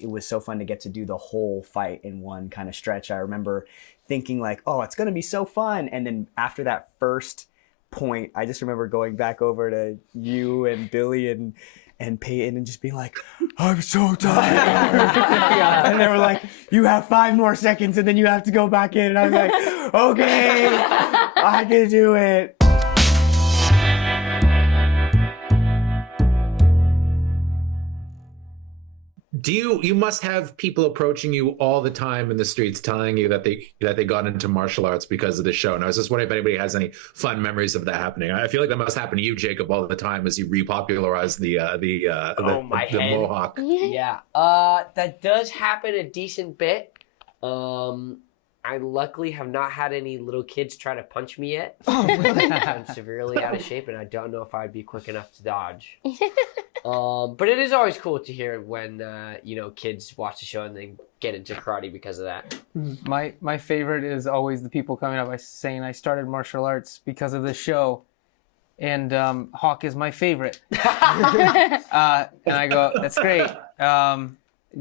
it was so fun to get to do the whole fight in one kind of stretch. I remember thinking like, oh, it's going to be so fun. And then after that first point, I just remember going back over to you and Billy and Peyton and just being like, I'm so tired. And they were like, you have 5 more seconds and then you have to go back in. And I was like, okay, I can do it. You must have people approaching you all the time in the streets telling you that they got into martial arts because of the show. And I was just wondering if anybody has any fun memories of that happening. I feel like that must happen to you, Jacob, all the time as you repopularize the mohawk. Yeah, that does happen a decent bit. I luckily have not had any little kids try to punch me yet. Oh, really? I'm severely out of shape, and I don't know if I'd be quick enough to dodge. But it is always cool to hear when kids watch the show and they get into karate because of that. My favorite is always the people coming up saying I started martial arts because of the show, and Hawk is my favorite. And I go, that's great.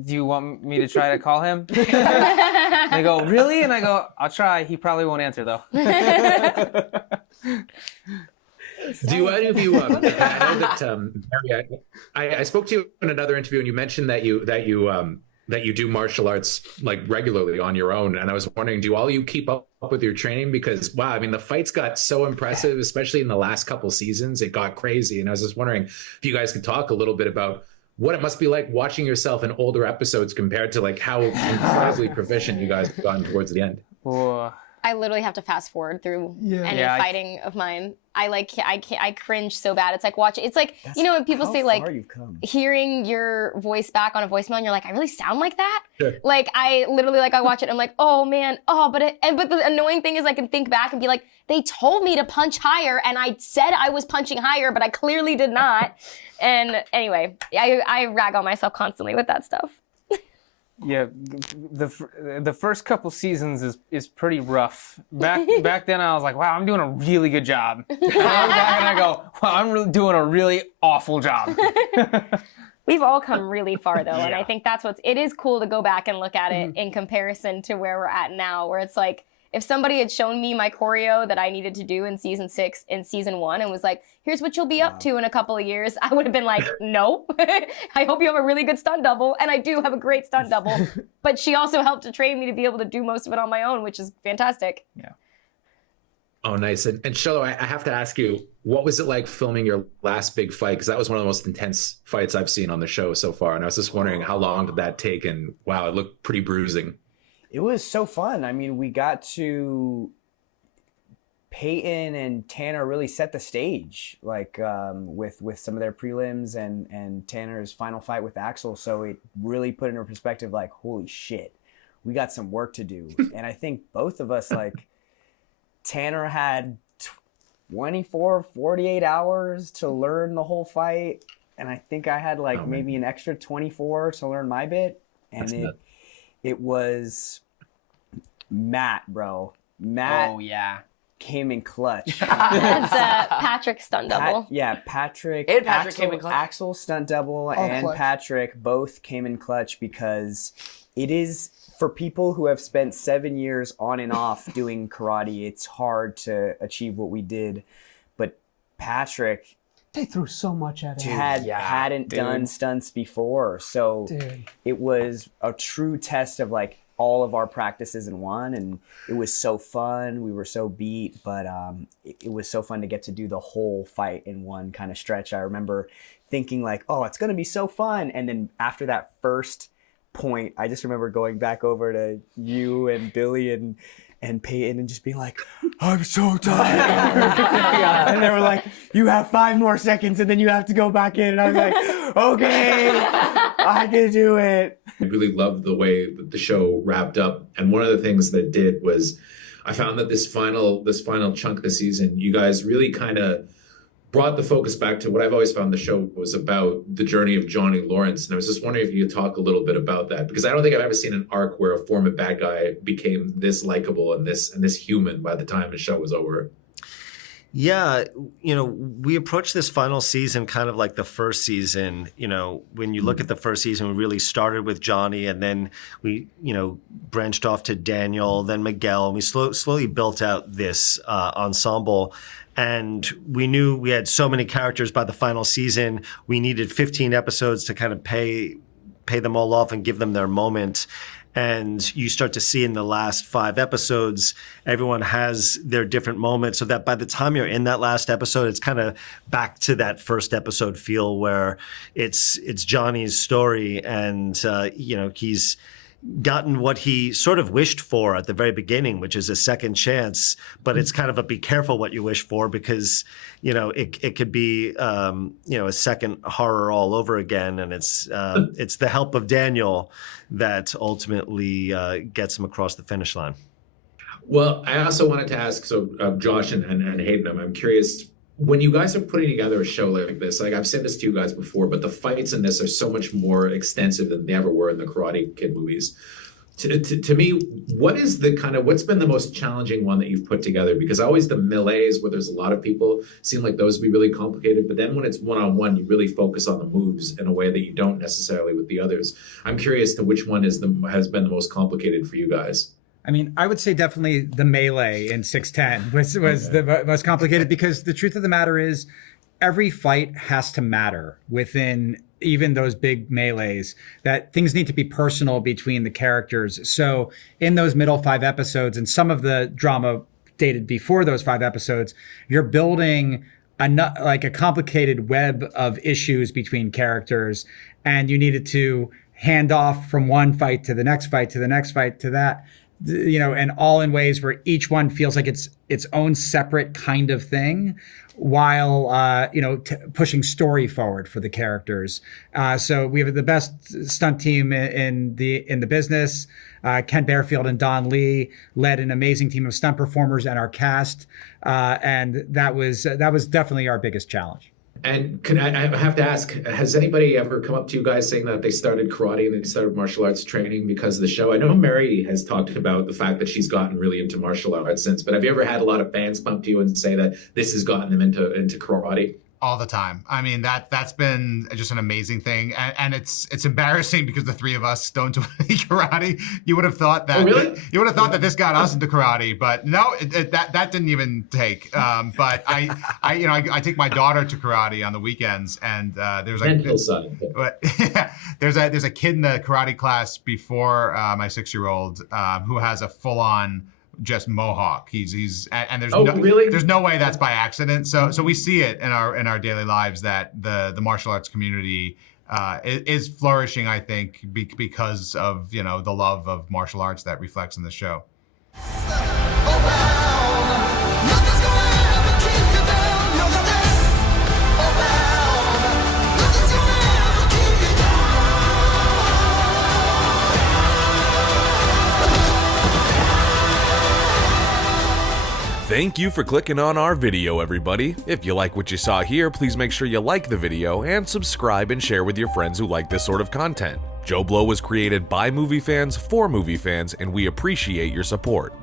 Do you want me to try to call him? They go, really? And I go, I'll try. He probably won't answer though. Do any of you? I know that I spoke to you in another interview, and you mentioned that you do martial arts like regularly on your own. And I was wondering, do all you keep up with your training? Because wow, I mean, the fights got so impressive, especially in the last couple seasons. It got crazy, and I was just wondering if you guys could talk a little bit about what it must be like watching yourself in older episodes compared to like how incredibly proficient you guys have gotten towards the end. I literally have to fast forward through any fighting of mine. I cringe so bad. It's like it's like, when people say like hearing your voice back on a voicemail and you're like, I really sound like that? Sure. Like I literally I watch it and I'm like, oh man, but the annoying thing is I can think back and be like, they told me to punch higher and I said I was punching higher, but I clearly did not. And anyway, I rag on myself constantly with that stuff. Yeah, the first couple seasons is pretty rough. Back then I was like, wow, I'm doing a really good job. And I look back and I go, wow, I'm doing a really awful job. We've all come really far though, and I think it is cool to go back and look at it in comparison to where we're at now, where it's like, if somebody had shown me my choreo that I needed to do in season 6 in season 1 and was like, here's what you'll be up to in a couple of years, I would have been like, no. I hope you have a really good stunt double. And I do have a great stunt double. But she also helped to train me to be able to do most of it on my own, which is fantastic. Yeah. Oh, nice. And Xolo, I have to ask you, what was it like filming your last big fight? Because that was one of the most intense fights I've seen on the show so far. And I was just wondering, how long did that take? And wow, it looked pretty bruising. It was so fun. I mean, we got to Peyton and Tanner really set the stage, like with some of their prelims and Tanner's final fight with Axel. So it really put into perspective, like, holy shit, we got some work to do. And I think both of us, like, Tanner had 24, 48 hours to learn the whole fight. And I think I had maybe an extra 24 to learn my bit. And it was Matt, bro. Matt came in clutch. That's Patrick's stunt double. Patrick. And Patrick came in clutch. Axel's stunt double and clutch. Patrick both came in clutch because it is, for people who have spent 7 years on and off doing karate, it's hard to achieve what we did. But Patrick... They threw so much at him. Hadn't done stunts before. So it was a true test of like all of our practices in one. And it was so fun. We were so beat, but it was so fun to get to do the whole fight in one kind of stretch. I remember thinking like, oh, it's going to be so fun. And then after that first point, I just remember going back over to you and Billy and Peyton and just being like, I'm so tired. And they were like, you have 5 more seconds and then you have to go back in. And I was like, okay, I can do it. I really loved the way that the show wrapped up. And one of the things that did was I found that this final chunk of the season, you guys really kind of brought the focus back to what I've always found the show was about, the journey of Johnny Lawrence. And I was just wondering if you could talk a little bit about that, because I don't think I've ever seen an arc where a former bad guy became this likable and this human by the time the show was over. Yeah, we approached this final season kind of like the first season. When you look at the first season, we really started with Johnny, and then we, branched off to Daniel, then Miguel, and we slowly built out this ensemble. And we knew we had so many characters by the final season. We needed 15 episodes to kind of pay them all off and give them their moment. And you start to see in the last 5 episodes, everyone has their different moments, so that by the time you're in that last episode, it's kind of back to that first episode feel where it's Johnny's story, and he's gotten what he sort of wished for at the very beginning, which is a second chance. But it's kind of a be careful what you wish for, because it could be a second horror all over again, and it's the help of Daniel that ultimately gets him across the finish line. Well, I also wanted to ask, Josh and Hayden, I'm curious, when you guys are putting together a show like this, like I've said this to you guys before, but the fights in this are so much more extensive than they ever were in the Karate Kid movies. To me, what's been the most challenging one that you've put together? Because always the melees where there's a lot of people seem like those would be really complicated, but then when it's one-on-one, you really focus on the moves in a way that you don't necessarily with the others. I'm curious to which one has been the most complicated for you guys. I mean, I would say definitely the melee in 6'10" was the most complicated, because the truth of the matter is every fight has to matter within even those big melees, that things need to be personal between the characters. So in those middle 5 episodes, and some of the drama dated before those 5 episodes, you're building a complicated web of issues between characters, and you needed to hand off from one fight to the next fight to the next fight to that. And all in ways where each one feels like it's its own separate kind of thing, while pushing story forward for the characters. So we have the best stunt team in the business. Ken Bearfield and Don Lee led an amazing team of stunt performers and our cast, and that was definitely our biggest challenge. And I have to ask, has anybody ever come up to you guys saying that they started karate and they started martial arts training because of the show? I know Mary has talked about the fact that she's gotten really into martial arts since, but have you ever had a lot of fans come up to you and say that this has gotten them into karate? All the time. I mean, that's been just an amazing thing, and it's embarrassing because the 3 of us don't do any karate. You would have thought that. Oh, really? You would have thought that this got us into karate, but no, that didn't even take. But I take my daughter to karate on the weekends, and there's there's a kid in the karate class before my 6-year-old who has a full-on just mohawk. He's and there's there's no way that's by accident. So we see it in our daily lives that the martial arts community is flourishing, I think, because of the love of martial arts that reflects in the show. Thank you for clicking on our video, everybody. If you like what you saw here, please make sure you like the video and subscribe and share with your friends who like this sort of content. JoBlo was created by movie fans for movie fans, and we appreciate your support.